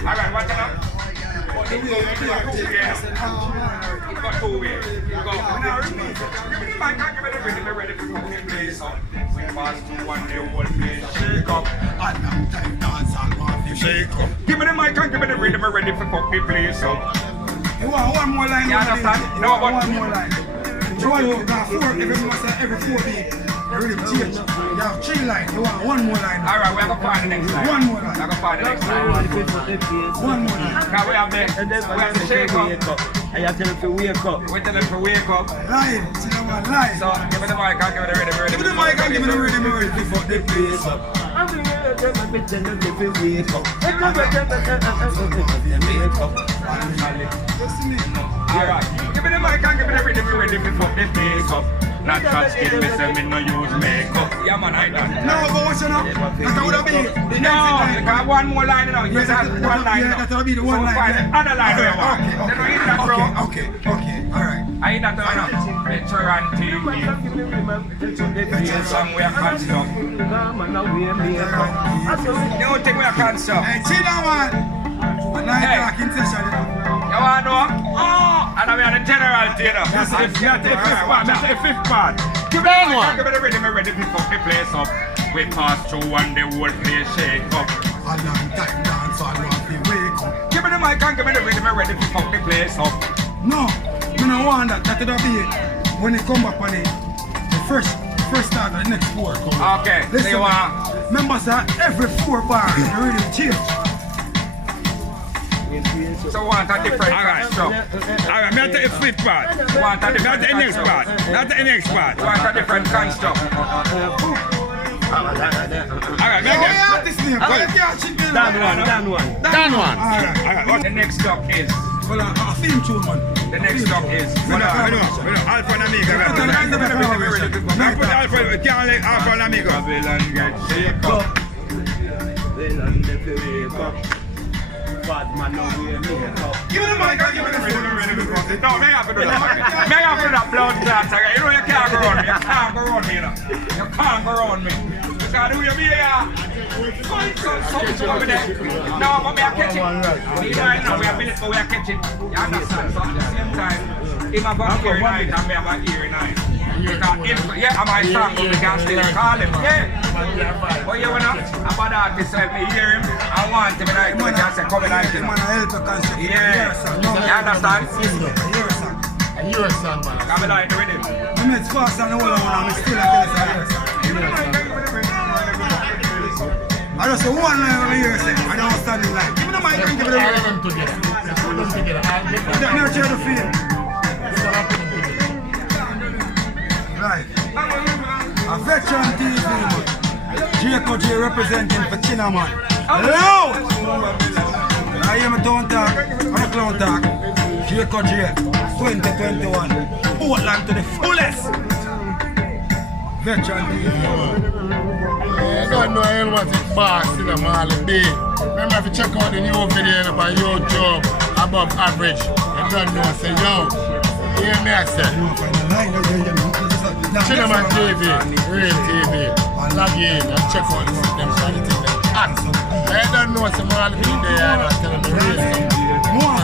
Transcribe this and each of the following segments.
Alright, watch out. You got two ways. You go. Now repeat. Give me the mic and give me the rhythm. I'm ready to fucking play some. We pass to one day whole place. Shake up. And long time dance and want to shake up. Give me the mic and give me the rhythm. I'm ready to fucking play some. You want one more line? You understand? No, but one more line. You want every 4 beat. You really change. You have 3 lines. You want one more line. Alright, we're going to find the next line. One more line. We're going to find the next line. One more line. Now we have the shake up. And you tell them to wake up. We tell them to wake up. Line. Cinnamon, line. So give me the mic and give me the rhythm. Give me the mic and give me the rhythm. Before they place up. Alright. Give me the mic and give me the rhythm. Before they place up. Natural skin, me say me no use makeup. Yeah man, I done. No, but what's enough? That would have been the next line. Because one more line now. You have one line now. That will be the one line. So find the other line where you want. Then we eat that, bro. Okay, alright. I eat that now. Veteran TV. Song we are can't stop. You don't think we are can't stop? Hey, chill out, man. 9 o'clock in session. You want to know? Oh! And I'm the general theater. That's the fifth part. Give me the one. Give me the rhythm, ready to fuck the place up. We pass through and the whole place shake up. A long time dance all want to wake up. Give me the mic and give me the rhythm, ready to fuck the place up. No, we don't want that. That would be it. When they come back on it, the first start of the next 4 come. Okay, listen, so you want... Remember, sir, every 4 bars, the rhythm change. So want a different construct. Alright, me take the 5th part. Want a different next part. Not the next part. Want a different construct. Alright, me get this name. Dan one. Alright. The next stop is. Well, a film tune, man. The next stop is. Alpha and Amiga. Alpha and Amiga. Bad man, no way, make up. Give me the mic and give me the rhythm. No, me have to do that. Me have to do that blood clot. You know you can't go around me. You can't go around me, you know. You can't go around me. Because do you be here? Something over there. No, but we are catching. We know we are minutes, but we are catching. You understand? So at the same time, if I got ear night and me have an ear night. Yeah, I'm my song, but we can still call him. Yeah. But you know, about that, this help me hear him. I want him, and I can say, come in, I can. Yeah. You understand? And your son, man. Come in, I do with him. I'm fast and all around, I'm still at this. I just say one line over here, I don't stand in line. Give me the mic and give me the mic. All of them together. Let me share the field. Right. A veteran TV, Jacob J representing for Chinaman. Hello! I am a don't talk, I'm a clown talk. Jacob J 2021. Portland to the fullest. Veteran TV. I don't know how much it's fast in a Mali Bay. Remember if you check out the new video on YouTube, above average, you don't know, say yo. Hear me, I said. Chinaman TV, Real TV, log in and check out the system, so anything them hot. I don't know some all people there and tell them the real stuff.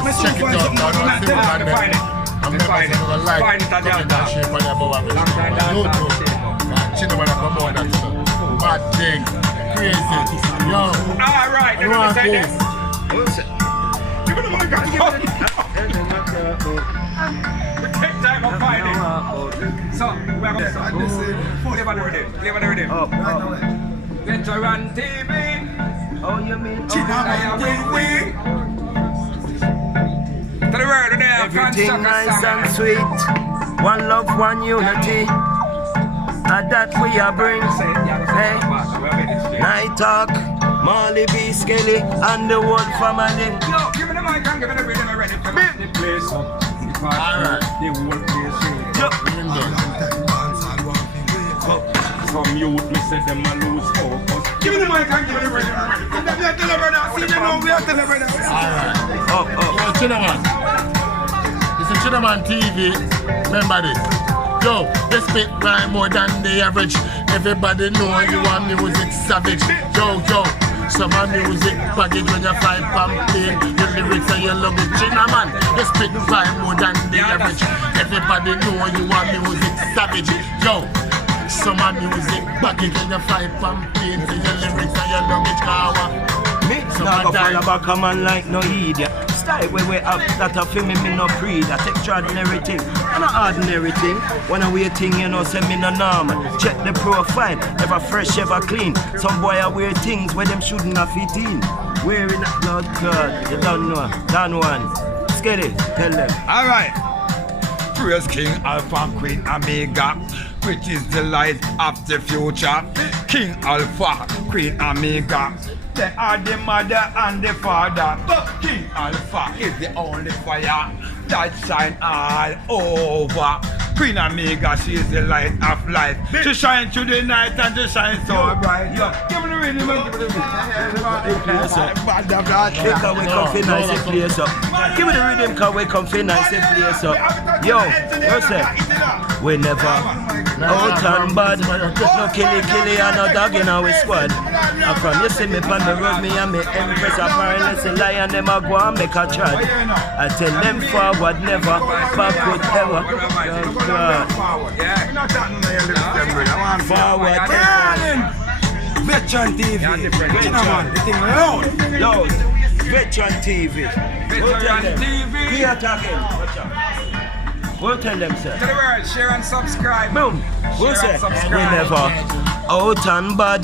Just check it out, now don't see what I'm there. I'm never going to like comment and share for the above average. YouTube, Chinaman come out that stuff. Bad thing, crazy, yo. Alright, you know what I'm saying? Give me the mic, take time of finding. So, we're going to play by the rhythm. Veteran TV. Oh, you mean Chinaman TV. To the world today, everything nice and sweet. One love, one unity. And that we are bring. Hey, night talk, Marley B. Skelly, and the whole family. Yo, give me the mic and give me the rhythm ready to make the place up. Alright. The whole place up. Some youth, me say them a lose focus. Give me the mic and give me the rhythm ready. We are delivering that. See them now, we are delivering that. Alright. Yo, Chinaman. This is Chinaman TV. Remember this. Yo, they spit rhyme more than the average. Everybody know you are music savage. Yo, Summer music, package when you find pumping. Your lyrics and your luggage, China man. You spit five more than the average. Everybody know you want music savage. Yo, summer music, package when you find pumping. Your lyrics and your luggage, kawa. Me now go follow back a man like no idiot. Style where we up that a film me no breed. That extraordinary thing and an ordinary thing. When I wear thing you know say me no normal. Check the profile, ever fresh, ever clean. Some boy I wear things where them shouldn't have fit in. Wearing a blood clot, you don't know. Done one. Skitty, tell them. Alright. Praise King Alpha and Queen Omega, which is the light of the future. King Alpha, Queen Omega, they are the mother and the father. But King Alpha is the only fire that shine all over. Queen Omega, she is the light of life. She shine through the night and she shine so bright. Yo, give me the rhythm, give me the rhythm. Because we come for nice and place up. Give me the rhythm because we come for nice and place up. Yo, what's that? We never out and bad. No killy and no dog in our squad. And from you see me on the road, me and me empress apparently say lie and them a go and make a trad. I tell them forward never, backward ever. Oh God. Forward ever. Veteran TV. Loud. Veteran TV. Veteran TV. We are talking. Watch out. We'll tell them, sir. To the world, share and subscribe. Boom. We'll say, we never out and bad.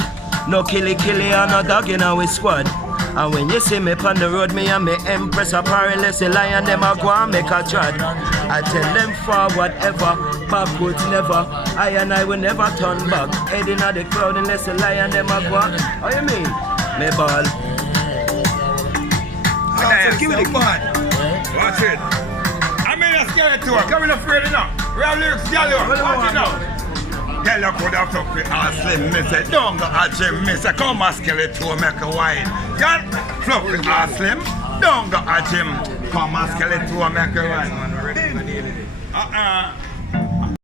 No killy and no dog in our squad. And when you see me on the road, me and me empress apparently say lie and them a go and make a trad. I tell them forward ever, backwards never. I and I will never turn back. Heading at the crowd unless a lie and them a go. How you mean? Me ball. Give me the man. Watch it. Scared to her, coming afraid enough. We have lyrics, gallo. Watch it now. Gallo could have took me all slim, me say, don't go at Jim, me say, come and scale it to make a wine. Girl, fluffy all slim, don't go at Jim, come and scale it to make a wine.